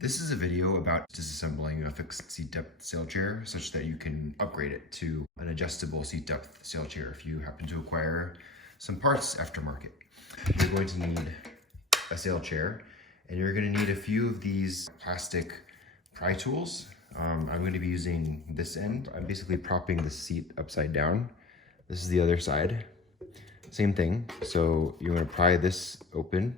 This is a video about disassembling a fixed seat depth sail chair such that you can upgrade it to an adjustable seat depth sail chair if you happen to acquire some parts aftermarket. You're going to need a sail chair, and you're going to need a few of these plastic pry tools. I'm going to be using this end. I'm basically propping the seat upside down. This is the other side. Same thing. So you're going to pry this open,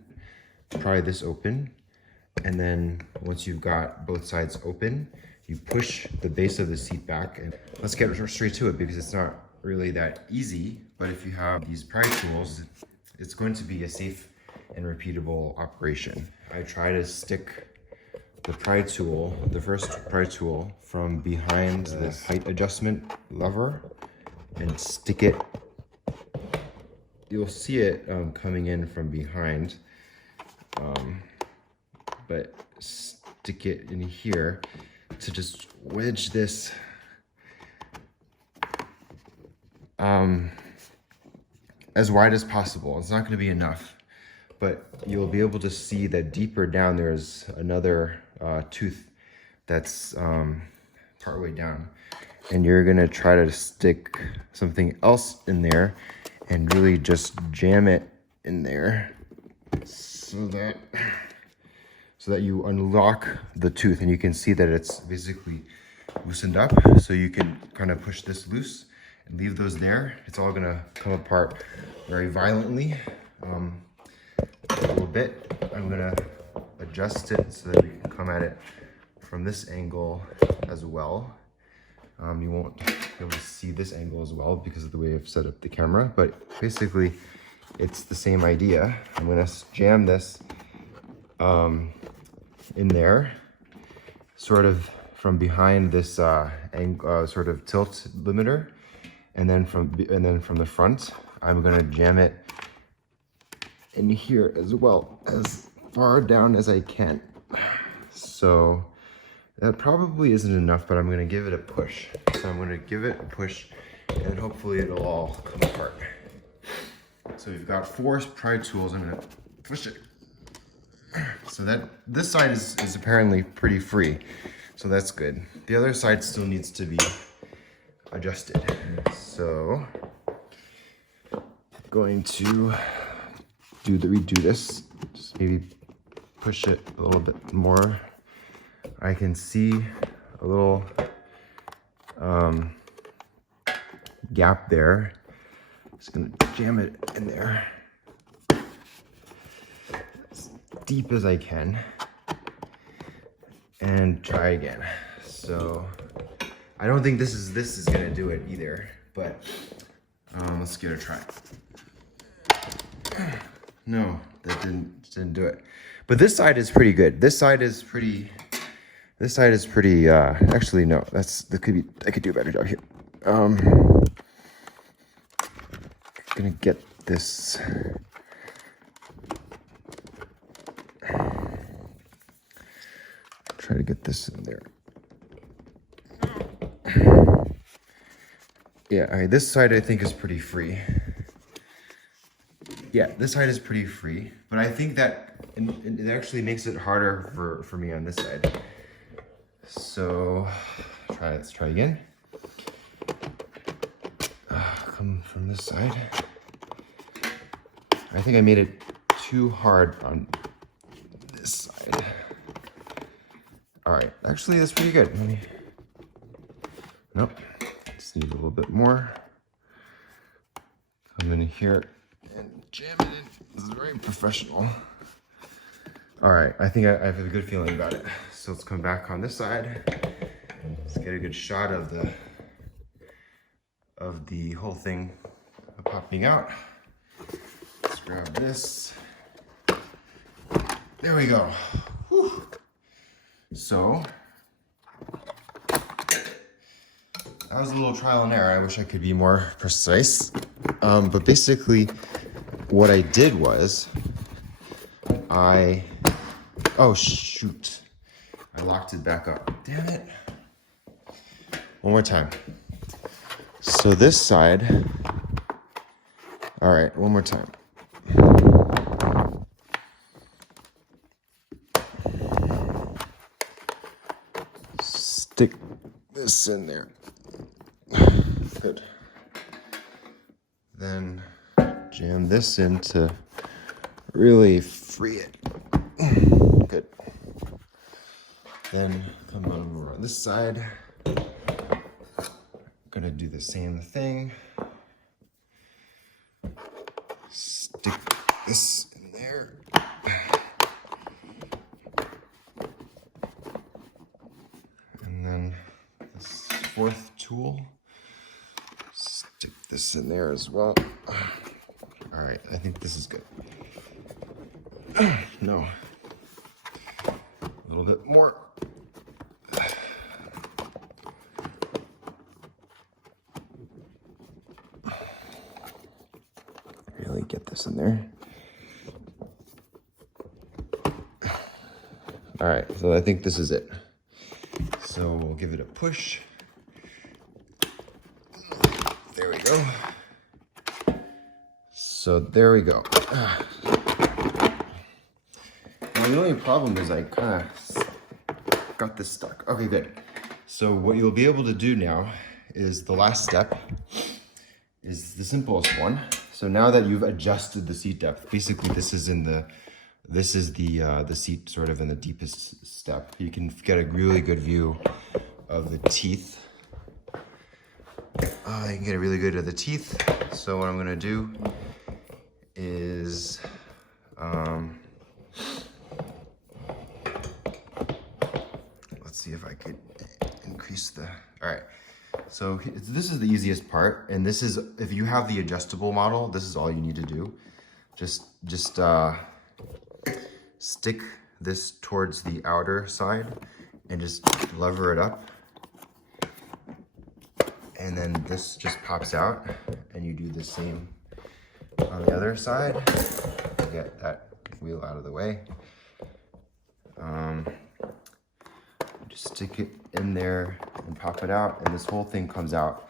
and then once you've got both sides open, you push the base of the seat back. And let's get straight to it because it's not really that easy, but if you have these pry tools, it's going to be a safe and repeatable operation. I try to stick the pry tool, the first pry tool, from behind this height adjustment lever and stick it. You'll see it coming in from behind, but stick it in here to just wedge this as wide as possible. It's not going to be enough, but you'll be able to see that deeper down there's another tooth that's partway down, and you're going to try to stick something else in there and really just jam it in there so that you unlock the tooth, and you can see that it's basically loosened up. So you can kind of push this loose and leave those there. It's all gonna come apart very violently. A little bit. I'm gonna adjust it so that we can come at it from this angle as well. You won't be able to see this angle as well because of the way I've set up the camera, but basically it's the same idea. I'm gonna jam this in there, sort of from behind this sort of tilt limiter, and then from the front, I'm gonna jam it in here as well, as far down as I can. So that probably isn't enough, but I'm gonna give it a push. So I'm gonna give it a push, and hopefully it'll all come apart. So we've got 4 pry tools. I'm gonna push it. So that this side is apparently pretty free, so that's good. The other side still needs to be adjusted. So I'm going to redo this. Just maybe push it a little bit more. I can see a little gap there. Just gonna jam it in there as deep as I can and try again. So I don't think this is gonna do it either, but let's give it a try. No, that didn't do it. But this side is pretty good. This side is pretty. Actually, no. I could do a better job here. Gonna get this. Try to get this in there. Yeah, all right, this side I think is pretty free. Yeah, this side is pretty free, but I think that it actually makes it harder for me on this side. So let's try again. Come from this side. I think I made it too hard on this side. All right, actually that's pretty good. Nope, just need a little bit more. Come in here and jam it in. This is very professional. All right, I think I have a good feeling about it. So let's come back on this side. Let's get a good shot of the whole thing popping out. Let's grab this. There we go. Whew. So that was a little trial and error. I wish I could be more precise. But basically what I did was oh shoot, I locked it back up. Damn it. One more time. So this side, all right, one more time. stick this in there. Good. Then jam this in to really free it. Good. Then come over on this side. Gonna do the same thing. Stick this in there. And then this fourth tool, stick this in there as well. All right, I think this is good. No, a little bit more. Really get this in there. All right, so I think this is it. So we'll give it a push. There we go. So there we go. Now the only problem is I kind of got this stuck. Okay, good. So what you'll be able to do now is the last step is the simplest one. So now that you've adjusted the seat depth, basically this is the seat sort of in the deepest step. You can get a really good view of the teeth. You can get a really good of the teeth. So what I'm gonna do is let's see if I could increase the, all right. So this is the easiest part, and this is, if you have the adjustable model, this is all you need to do. Just stick this towards the outer side and just lever it up. And then this just pops out, and you do the same on the other side. Get that wheel out of the way. Just stick it in there and pop it out, and this whole thing comes out.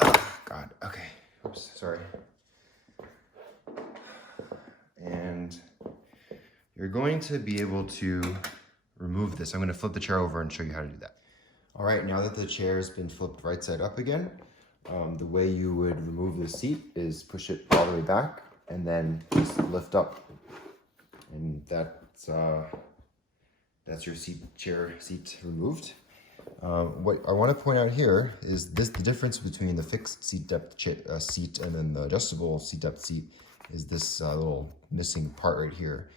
Oh, God, okay, oops, sorry. And you're going to be able to remove this. I'm gonna flip the chair over and show you how to do that. All right, now that the chair has been flipped right side up again, the way you would remove the seat is push it all the way back and then just lift up. And that's your chair seat removed. What I want to point out here is the difference between the fixed seat depth seat and then the adjustable seat depth seat is this little missing part right here.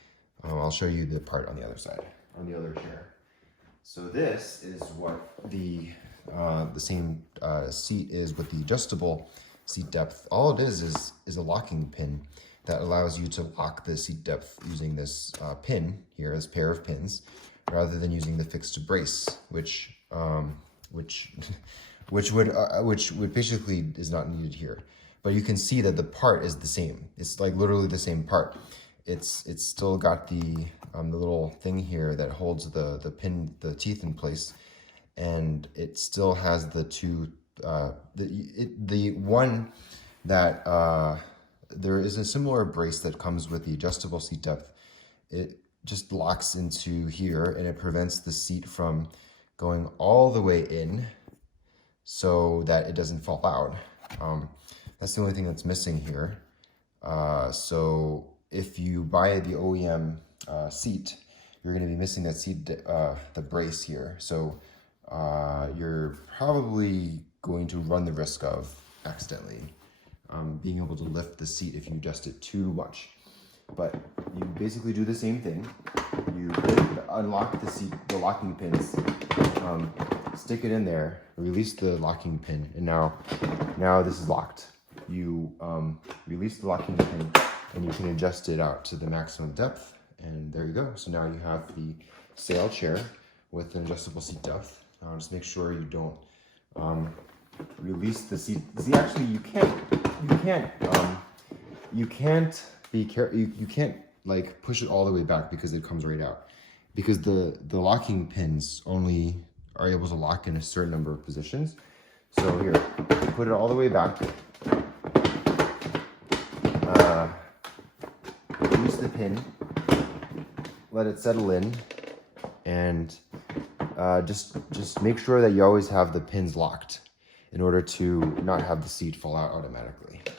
I'll show you the part on the other side, on the other chair. So this is what the same seat is with the adjustable seat depth. All it is a locking pin that allows you to lock the seat depth using this pin here, this pair of pins, rather than using the fixed brace, which basically is not needed here. But you can see that the part is the same. It's like literally the same part. It's still got the little thing here that holds the teeth in place, and it still has the two the one that there is a similar brace that comes with the adjustable seat depth. It just locks into here, and it prevents the seat from going all the way in so that it doesn't fall out. That's the only thing that's missing here. So if you buy the OEM seat, you're going to be missing that seat, the brace here. So you're probably going to run the risk of accidentally being able to lift the seat if you adjust it too much. But you basically do the same thing. You unlock the seat, the locking pins, stick it in there, release the locking pin, and now this is locked. You release the locking pin, and you can adjust it out to the maximum depth, and there you go. So now you have the Sayl chair with an adjustable seat depth. Just make sure you don't release the seat. See, actually, you can't like push it all the way back because it comes right out, because the locking pins only are able to lock in a certain number of positions. So here, put it all the way back. Release the pin, let it settle in, and just make sure that you always have the pins locked in order to not have the seat fall out automatically.